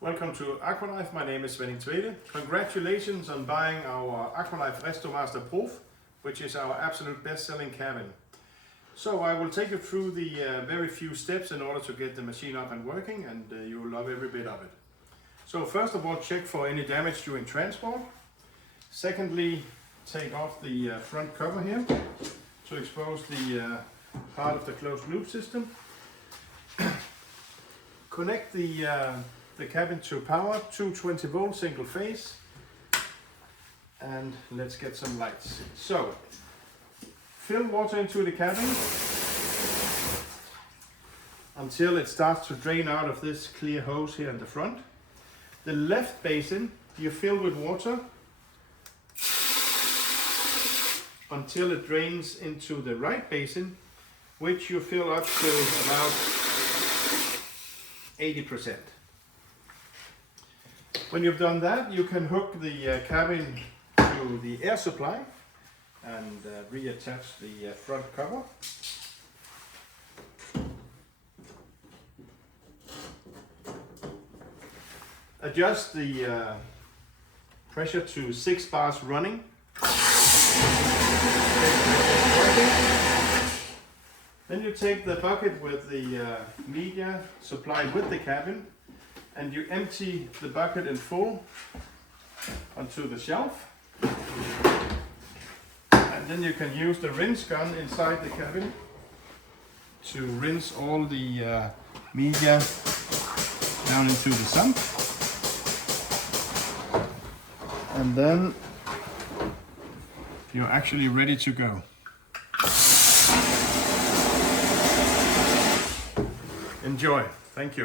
Welcome to AquaNife. My name is Sven Tvede. Congratulations on buying our AquaNife Restomaster Prof, which is our absolute best-selling cabin. So I will take you through the very few steps in order to get the machine up and working, and you will love every bit of it. So first of all, check for any damage during transport. Secondly, take off the front cover here to expose the part of the closed loop system. Connect the cabin to power, 220 volt single phase, and let's get some lights. So fill water into the cabin until it starts to drain out of this clear hose here in the front. The left basin you fill with water until it drains into the right basin, which you fill up to about 80%. When you've done that, you can hook the cabin to the air supply and reattach the front cover. Adjust the pressure to 6 bars running. Then you take the bucket with the media supplied with the cabin and you empty the bucket in full onto the shelf. And then you can use the rinse gun inside the cabin to rinse all the media down into the sump. And then you're actually ready to go. Enjoy. Thank you.